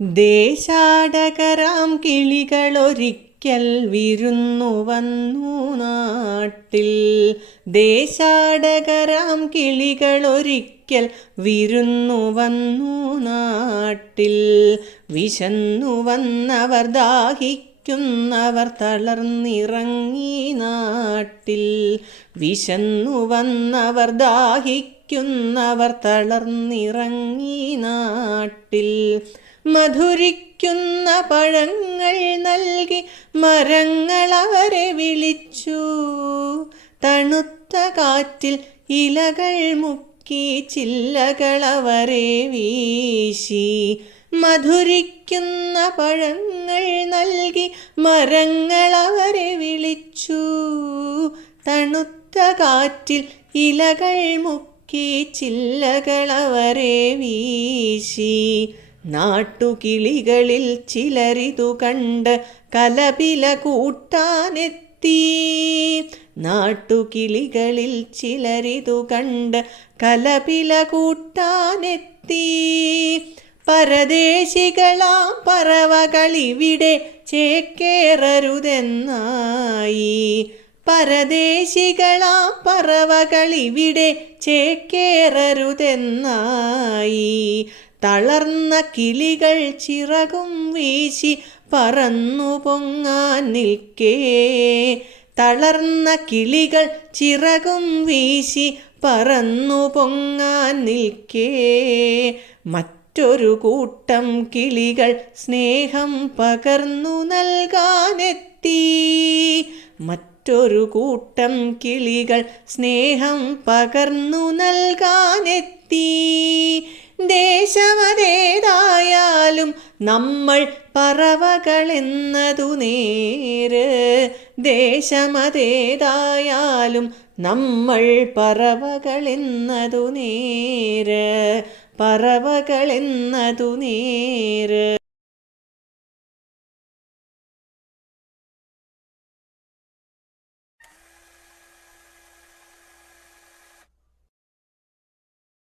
ദേശാടകരാം കിളികളൊരിക്കൽ വിരുന്നു വന്നു നാട്ടിൽ. ദേശാടകരാം കിളികളൊരിക്കൽ വിരുന്നു വന്നു നാട്ടിൽ. വിശന്നു വന്നവർ ദാഹിക്കുന്നവർ തളർന്നിറങ്ങി നാട്ടിൽ. വിശന്നു വന്നവർ ദാഹിക്കുന്നവർ തളർന്നിറങ്ങി നാട്ടിൽ. മധുരിക്കുന്ന പഴങ്ങൾ നൽകി മരങ്ങൾ അവരെ വിളിച്ചു. തണുത്ത കാറ്റിൽ ഇലകൾ മുക്കി ചില്ലകൾ അവരെ വീശി. മധുരിക്കുന്ന പഴങ്ങൾ നൽകി മരങ്ങൾ അവരെ വിളിച്ചു. തണുത്ത കാറ്റിൽ ഇലകൾ മുക്കി ചില്ലകൾ അവരെ വീശി. നാട്ടുകിളികളിൽ ചിലരിതു കണ്ട് കലപില കൂട്ടാനെത്തി. നാട്ടുകിളികളിൽ ചിലരിതു കണ്ട് കലപില കൂട്ടാനെത്തി. പരദേശികളാം പറവകളിവിടെ ചേക്കേറരുതെന്നായി. പരദേശികളാം പറവകളിവിടെ ചേക്കേറരുതെന്നായി. തളർന്ന കിളികൾ ചിറകും വീശി പറന്നു പൊങ്ങാൻ നിൽക്കേ. തളർന്ന കിളികൾ ചിറകും വീശി പറന്നു പൊങ്ങാൻ നിൽക്കേ. മറ്റൊരു കൂട്ടം കിളികൾ സ്നേഹം പകർന്നു നൽകാനെത്തി. മറ്റൊരു കൂട്ടം കിളികൾ സ്നേഹം പകർന്നു നൽകാനെത്തി. ദേശമതേതായാലും നമ്മൾ പറവകളെന്നതു നേര്. ദേശമതേതായാലും നമ്മൾ പറവകളെന്നതു നേര്. പറവകളെന്നതു നേര്.